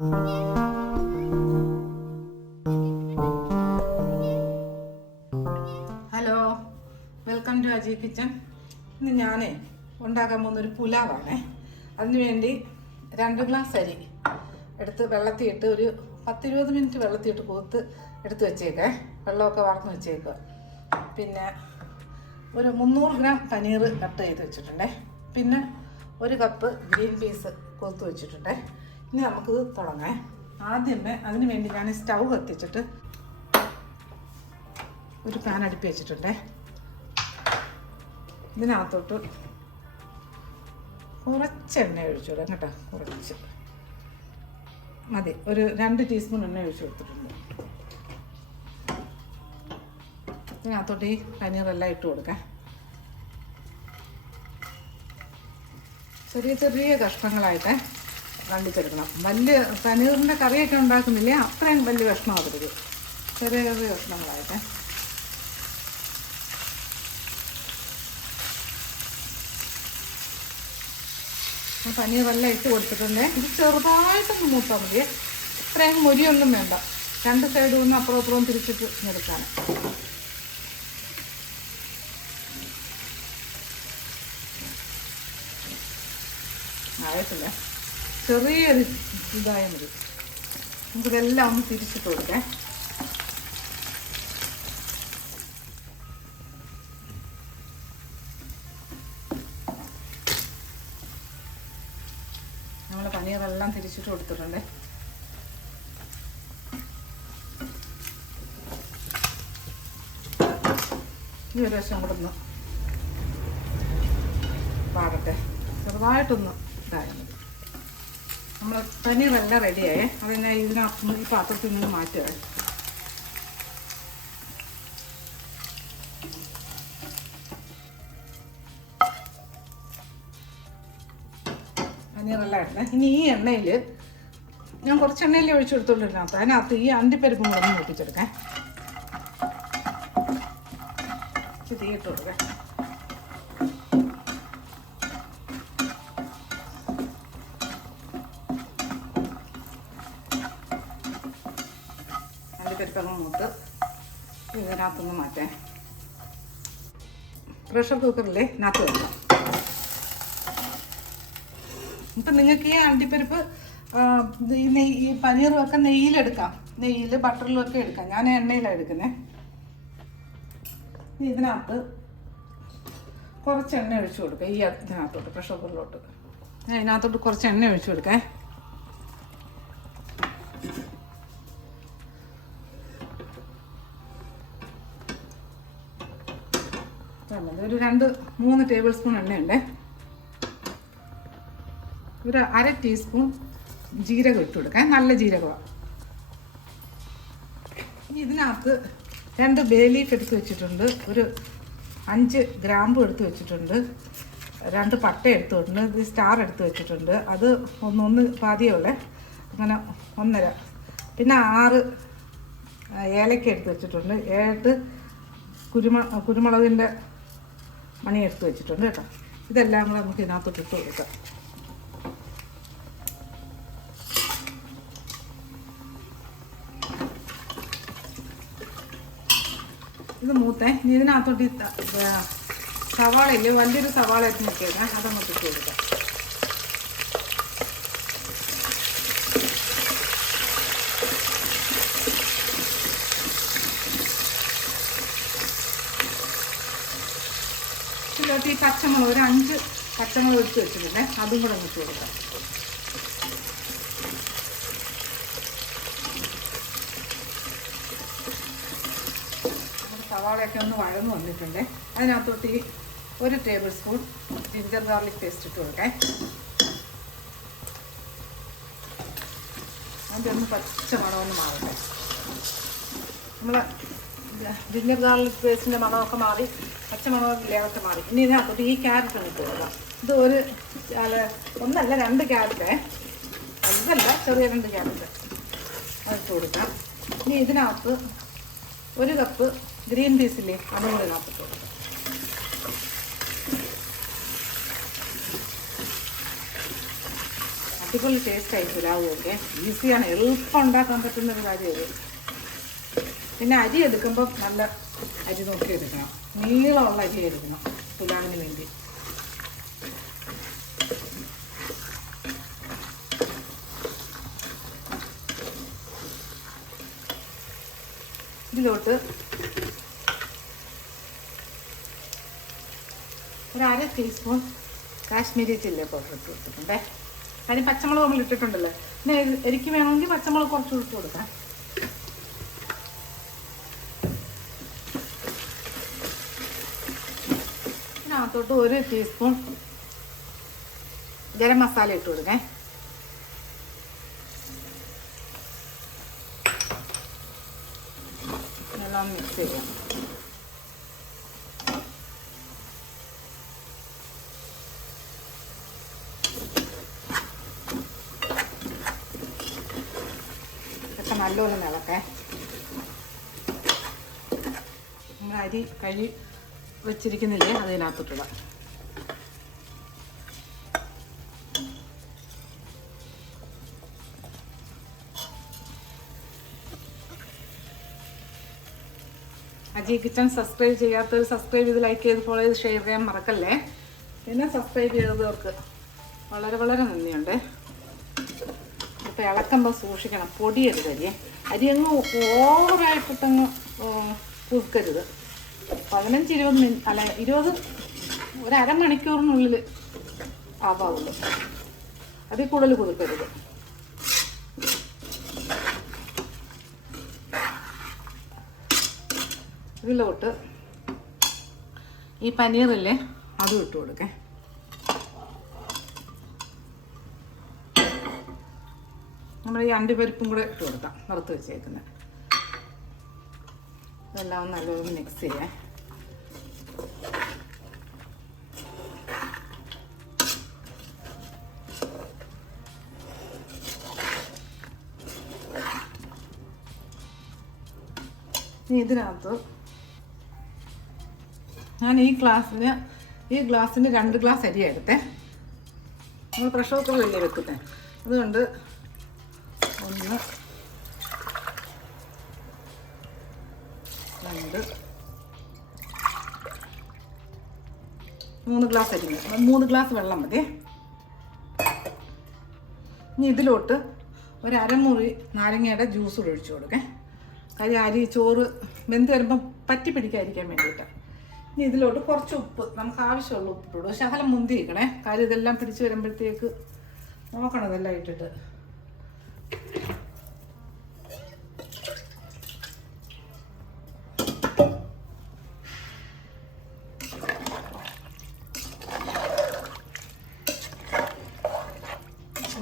Hello, welcome to Aji kitchen. ഇന്ന് ഞാൻ ഉണ്ടാക്കാൻ പോകുന്നൊരു പുലാവാണേ. അതിനുവേണ്ടി 2 ഗ്ലാസ് അരി എടുത്ത് വെള്ളത്തിയിട്ട് ഒരു 10-20 മിനിറ്റ് വെള്ളത്തിയിട്ട് കുതിർത്ത് എടുത്ത് വെച്ചേക്കേ. വെള്ളമൊക്കെ വാർന്ന് വെച്ചേക്കുക. പിന്നെ ഒരു 300 ഗ്രാം പനീർ കട്ട് ചെയ്ത് വെച്ചിട്ടുണ്ടേ. പിന്നെ 1 കപ്പ് ഗ്രീൻ പീസ് കൊത്ത് വെച്ചിട്ടുണ്ടേ. ഇനി നമുക്കിത് തുടങ്ങാം. ആദ്യമേ അതിന് വേണ്ടി ഞാൻ സ്റ്റൗ കത്തിച്ചിട്ട് ഒരു പാൻ അടുപ്പി വെച്ചിട്ടുണ്ടേ. ഇതിനകത്തോട്ട് കുറച്ച് എണ്ണ ഒഴിച്ചു വിടാം കേട്ടോ. കുറച്ച് മതി. ഒരു 2 ടീസ്പൂൺ എണ്ണ ഒഴിച്ചു കൊടുത്തിട്ടുണ്ട്. ഇതിനകത്തോട്ട് ഈ പനീറെല്ലാം ഇട്ട് കൊടുക്കാം. ചെറിയ ചെറിയ കഷ്ണങ്ങളായിട്ട് കണ്ടിച്ചെടുക്കണം. വലിയ പനീറിൻ്റെ കറിയൊക്കെ ഉണ്ടാക്കുന്നില്ലേ, അത്രയും വലിയ കഷ്ണമാകരുത്. ചെറിയ ചെറിയ കഷ്ണങ്ങളായിട്ട്. പനീറെല്ലാം ഇട്ട് കൊടുത്തിട്ടുണ്ട്. ഇത് ചെറുതായിട്ടൊന്ന് മൂത്താൽ മതി. ഇത്രയും മൊരിയൊന്നും വേണ്ട. 2 സൈഡും ഒന്ന് അപ്പുറം അപ്പുറം തിരിച്ചിട്ട് എടുക്കാൻ. ആയിട്ടില്ല, ചെറിയൊരു ഇതായാൽ മതി. നമുക്കിതെല്ലാം ഒന്ന് തിരിച്ചിട്ട് കൊടുക്കാം. നമ്മൾ പനീറെല്ലാം തിരിച്ചിട്ട് കൊടുത്തിട്ടുണ്ട്. ഈ ഒരു വശം കൂടെ ഒന്ന് പാടട്ടെ. ചെറുതായിട്ടൊന്ന് ഇതായാൽ മതി. നമ്മൾ പനീറെല്ലാം റെഡിയായേ. അതിനെ ഇതിനകത്ത് ഈ പാത്രത്തിൽ നിന്ന് മാറ്റുക. പനീറെല്ലാം ഇടണേ. ഇനി ഈ എണ്ണയിൽ ഞാൻ കുറച്ച് എണ്ണയിൽ ഒഴിച്ചു കൊടുത്തോണ്ടിരുന്നത്. അതിനകത്ത് ഈ അണ്ടിപ്പരിപ്പും കൂടെ ഒന്ന് മൂപ്പിച്ചെടുക്കാം. തീയിട്ട് കൊടുക്കാം. അണ്ടിപ്പരിപ്പൊക്കെ മൂത്ത് ഇതിനകത്തൊന്ന് മാറ്റാം. പ്രഷർ കുക്കറിലെ നകത്ത് വെക്കാം. ഇപ്പം നിങ്ങൾക്ക് ഈ അണ്ടിപ്പരിപ്പ് ഈ പനീറും ഒക്കെ നെയ്യിലെടുക്കാം. നെയ്യിൽ ബട്ടറിലും ഒക്കെ എടുക്കാം. ഞാൻ എണ്ണയിലാണ് എടുക്കുന്നത്. ഇതിനകത്ത് കുറച്ച് എണ്ണ ഒഴിച്ചു കൊടുക്കുക. ഈ ഇതിനകത്തോട്ട് പ്രഷർ കുക്കറിലോട്ട് ഇതിനകത്തോട്ട് കുറച്ച് എണ്ണ ഒഴിച്ചു കൊടുക്കാം. ഒരു 2-3 ടേബിൾ സ്പൂൺ എണ്ണയുണ്ട്. ഒരു 1/2 ടീസ്പൂൺ ജീരകം ഇട്ട് കൊടുക്കാം. നല്ല ജീരകമാണ്. ഇതിനകത്ത് 2 ബേ ലീഫ് എടുത്ത് വെച്ചിട്ടുണ്ട്. ഒരു 5 ഗ്രാമ്പു എടുത്ത് വെച്ചിട്ടുണ്ട്. 2 പട്ട എടുത്തിട്ടുണ്ട്. ഇത് സ്റ്റാർ എടുത്ത് വെച്ചിട്ടുണ്ട്. അത് ഒന്ന് പാതിയുള്ളേ, അങ്ങനെ 1.5. പിന്നെ 6 ഏലക്ക എടുത്ത് വെച്ചിട്ടുണ്ട്. 7 കുരുമുളകിൻ്റെ മണി എടുത്ത് വെച്ചിട്ടുണ്ട് കേട്ടോ. ഇതെല്ലാം കൂടെ നമുക്ക് ഇതിനകത്തോട്ട് ഇട്ട് കൊടുക്കാം. ഇത് മൂത്തേ. ഇനി ഇതിനകത്തോട്ട് സവാളയില്ലേ, വലിയൊരു സവാള ആയിട്ട് നോക്കിയേക്കാം. അതങ്ങോട്ട് ഇട്ട് കൊടുക്കാം. ഇതിലോട്ട് ഈ പച്ചമുളക് ഒരു 5 പച്ചമുളക് എടുത്ത് വെച്ചിട്ടുണ്ട്. അതും കൂടെ ഇട്ട് കൊടുക്കാം. സവാളയൊക്കെ ഒന്ന് വഴന്ന് വന്നിട്ടുണ്ട്. അതിനകത്തോട്ട് ഈ 1 table spoon ginger garlic paste ഇട്ട് കൊടുക്കാം. അതൊന്ന് പച്ച മണമൊന്ന് മാറട്ടെ. നമ്മൾ ജിഞ്ചർ ഗാർലിക് പേസ്റ്റിൻ്റെ മണമൊക്കെ മാറി, പച്ച മണമൊക്കെ മാറി. ഇനി ഇതിനകത്തോട്ട് ഈ ക്യാരറ്റ് ഒന്ന് ഇട്ട് കൊടുക്കാം. ഇത് 2 ക്യാരറ്റ്, അതല്ല ചെറിയ 2 ക്യാരറ്റ് അതിട്ട് കൊടുക്കാം. ഇനി ഇതിനകത്ത് 1 കപ്പ് ഗ്രീൻ പീസില്ലേ, അതും കൂടെ ഇതിനകത്ത് ഇട്ട് കൊടുക്കാം. അടിപൊളി ടേസ്റ്റായി പുലാവുമൊക്കെ. ഈസിയാണ്, എളുപ്പം ഉണ്ടാക്കാൻ പറ്റുന്നൊരു കാര്യമത്. പിന്നെ അരി എടുക്കുമ്പോൾ നല്ല അരി നോക്കി എടുക്കണം, നീളമുള്ള അരി എടുക്കണം പുലാവിന് വേണ്ടി. ഇതിലോട്ട് ഒരു 1/2 ടീസ്പൂൺ കാശ്മീരി ചില്ലി പൗഡർ ഇട്ട് കൊടുത്തിട്ടുണ്ടേ. കാര്യം പച്ചമുളക് നമ്മൾ ഇട്ടിട്ടുണ്ടല്ലോ. പിന്നെ എനിക്ക് വേണമെങ്കിൽ പച്ചമുളക് കുറച്ച് ഇട്ട് കൊടുക്കാം. ഇതിനകത്തോട്ട് 1 ടീസ്പൂൺ ഗരം മസാല ഇട്ട് കൊടുക്കേ. എല്ലാം മിക്സ് ചെയ്യാം. ഇതൊക്കെ നല്ലപോലെ ഇളക്കേ. നമ്മൾ അരി കഴുകി വെച്ചിരിക്കുന്നില്ലേ, അതിനകത്തോട്ടിടാം. അജി കിച്ചൺ സബ്സ്ക്രൈബ് ചെയ്യാത്തവർ സബ്സ്ക്രൈബ് ചെയ്ത് ലൈക്ക് ചെയ്ത് ഫോളോ ചെയ്ത് ഷെയർ ചെയ്യാൻ മറക്കല്ലേ. പിന്നെ സബ്സ്ക്രൈബ് ചെയ്തവർക്ക് വളരെ വളരെ നന്ദിയുണ്ട്. ഇപ്പോൾ ഇളക്കുമ്പോൾ സൂക്ഷിക്കണം, പൊടിയരുത് അരിയെ. അരി അങ്ങ് ഓവറായിട്ടങ്ങ് കുതുക്കരുത്. 15-20 മിനിറ്റ് അല്ല 20 ഒരു അരമണിക്കൂറിനുള്ളിൽ ആവാവുള്ളൂ. അതിൽ കൂടുതൽ കുതുക്കരുത്. ഇതിലോട്ട് ഈ പനീറില്ലേ അതും ഇട്ട് കൊടുക്കേ. നമ്മൾ ഈ അണ്ടിപ്പരിപ്പും കൂടെ ഇട്ട് കൊടുക്കാം, വറുത്ത് വെച്ചേക്കുന്നത്. ഇതെല്ലാം നല്ലോണം മിക്സ് ചെയ്യാം. ഇനി ഇതിനകത്ത് ഞാൻ ഈ ഗ്ലാസ്സിന് 2 ഗ്ലാസ് അരിയാണ് എടുത്തേ. നമ്മൾ പ്രഷർ കുക്കറിലല്ലേ വെക്കുന്നത്, അതുകൊണ്ട് 1 2 3 ഗ്ലാസ് അരി, 3 ഗ്ലാസ് വെള്ളം മതി. ഇനി ഇതിലോട്ട് ഒരു അരമുറി നാരങ്ങയുടെ ജ്യൂസ് ഒഴിച്ചു കൊടുക്കേ. കാര്യം അരി ചോറ് വെന്ത് വരുമ്പം പറ്റി പിടിക്കാതിരിക്കാൻ വേണ്ടിയിട്ടാണ്. ഇനി ഇതിലോട്ട് കുറച്ച് ഉപ്പ്, നമുക്ക് ആവശ്യമുള്ള ഉപ്പ് ഇടും. ശകലം മുന്തി ഇരിക്കണേ, കാര്യം ഇതെല്ലാം പിടിച്ച് വരുമ്പോഴത്തേക്ക് നോക്കണം ഇതെല്ലാം ഇട്ടിട്ട്.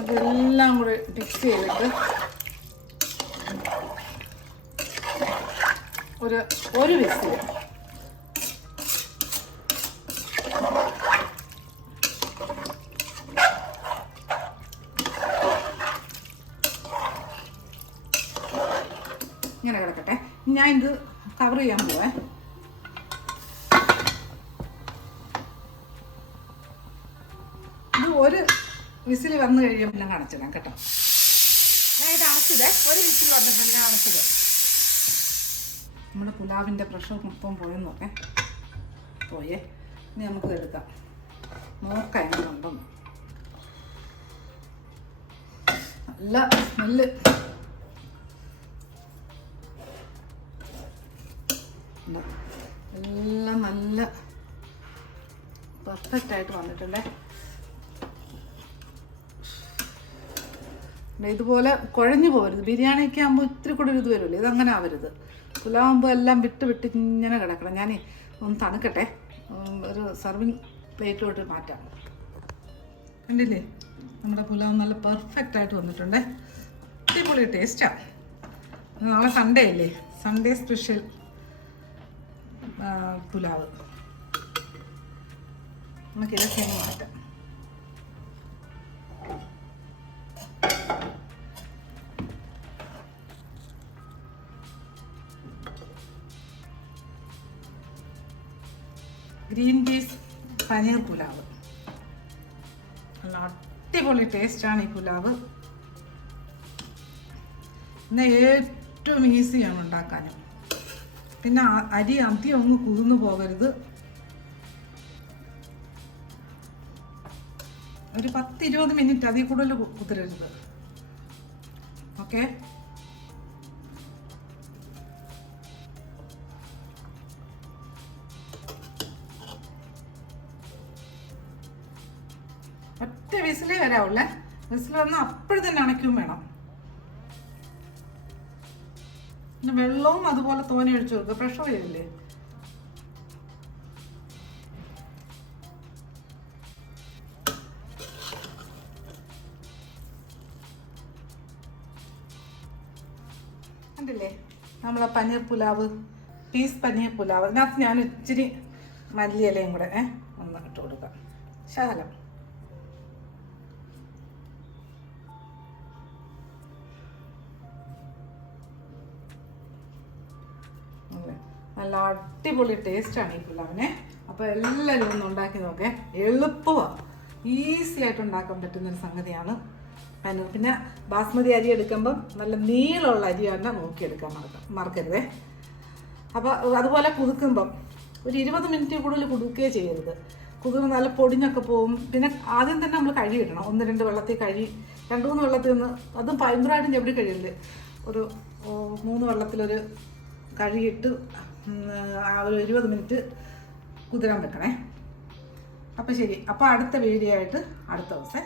ഇതെല്ലാം കൂടെ മിക്സ് ചെയ്തിട്ട് ഒരു വിസിൽ. ഇങ്ങനെ കിടക്കട്ടെ. ഞാൻ ഇത് കവർ ചെയ്യാൻ പോവേ. ഇത് ഒരു വിസിൽ വന്നു കഴിയുമ്പോൾ ഞാൻ അടച്ചിടാം കേട്ടോ. ഞാൻ ഇത് അടച്ചിടേ, ഒരു വിസിൽ വന്നിട്ടുണ്ട്, ഞാൻ അടച്ചിടേ. നമ്മുടെ പുലാവിൻ്റെ പ്രഷർ മൊത്തം പോയെന്ന് നോക്കേ. പോയേ. ഇനി നമുക്ക് എടുക്കാം, നോക്കാം എങ്ങനെയുണ്ടെന്ന്. നല്ല സ്മെല്ല്. എല്ലാം നല്ല പെർഫെക്റ്റായിട്ട് വന്നിട്ടുണ്ടേ. ഇതുപോലെ കുഴഞ്ഞു പോകരുത്. ബിരിയാണിയൊക്കെ ആകുമ്പോൾ ഇത്തിരി കൂടെ ഒരു ഇത് വരുമല്ലോ, ഇതങ്ങനെ ആവരുത്. പുലാവുമ്പോൾ എല്ലാം വിട്ട് ഇങ്ങനെ കിടക്കണം. ഞാൻ ഒന്ന് തണുക്കട്ടെ, ഒരു സർവിങ് പ്ലേറ്റിലോട്ട് മാറ്റാം. കണ്ടില്ലേ, നമ്മുടെ പുലാവ് നല്ല പെർഫെക്റ്റായിട്ട് വന്നിട്ടുണ്ടേ. അടിപൊളി ടേസ്റ്റാണ്. നാളെ സൺഡേ അല്ലേ, സൺഡേ സ്പെഷ്യൽ പുലാവ്. നമുക്ക് ഇതൊക്കെ മാറ്റാം. ഗ്രീൻ പീസ് പനീർ പുലാവ് നല്ല അടിപൊളി ടേസ്റ്റാണ് ഈ പുലാവ്. പിന്നെ ഏറ്റവും ഈസിയാണ് ഉണ്ടാക്കാനും. പിന്നെ അരി അധികം ഒന്ന് കുതിർന്നു പോകരുത്. ഒരു 10-20 മിനിറ്റ് അതിൽ കൂടുതൽ കുതിരരുത്. ഓക്കെ. ഒറ്റ വിസിലേ വരാവുള്ളേ. വിസിൽ വന്നാൽ അപ്പോഴും തന്നെ അണയ്ക്കും വേണം. പിന്നെ വെള്ളവും അതുപോലെ തോനെ ഒഴിച്ചു കൊടുക്കുക. പ്രഷർ ചെയ്യില്ലേ? കണ്ടില്ലേ നമ്മളെ പനീർ പുലാവ്, പീസ് പനീർ പുലാവ്. അതിനകത്ത് ഞാൻ ഇച്ചിരി മല്ലിയിലയും കൂടെ ഒന്ന് ഇട്ട് കൊടുക്കാം, ശകലം. നല്ല അടിപൊളി ടേസ്റ്റാണ് ഈ പുലാവിനെ. അപ്പോൾ എല്ലാവരും ഒന്ന് ഉണ്ടാക്കി നോക്കേ. എളുപ്പമാണ്, ഈസി ആയിട്ട് ഉണ്ടാക്കാൻ പറ്റുന്നൊരു സംഗതിയാണ് പനീർ. പിന്നെ ബാസ്മതി അരി എടുക്കുമ്പം നല്ല നീളമുള്ള അരി തന്നെ നോക്കിയെടുക്കാൻ മറക്കരുതേ. അപ്പോൾ അതുപോലെ കുതുക്കുമ്പം ഒരു 20 മിനിറ്റ് കൂടുതൽ കുതുക്കുകയേ ചെയ്യരുത്. കുതിർന്ന് നല്ല പൊടിഞ്ഞൊക്കെ പോവും. പിന്നെ ആദ്യം തന്നെ നമ്മൾ കഴുകിയിടണം. 1-2 വെള്ളത്തിൽ 2-3 വെള്ളത്തിൽ നിന്ന്, അതും ഭയങ്കരമായിട്ടും ചെവിടി കഴിയരുത്. ഒരു 3 വെള്ളത്തിലൊരു കഴുകിയിട്ട് ഒരു 20 മിനിറ്റ് കുതിരാൻ വെക്കണേ. അപ്പോൾ ശരി. അപ്പോൾ അടുത്ത വീഡിയോ ആയിട്ട് അടുത്ത ദിവസം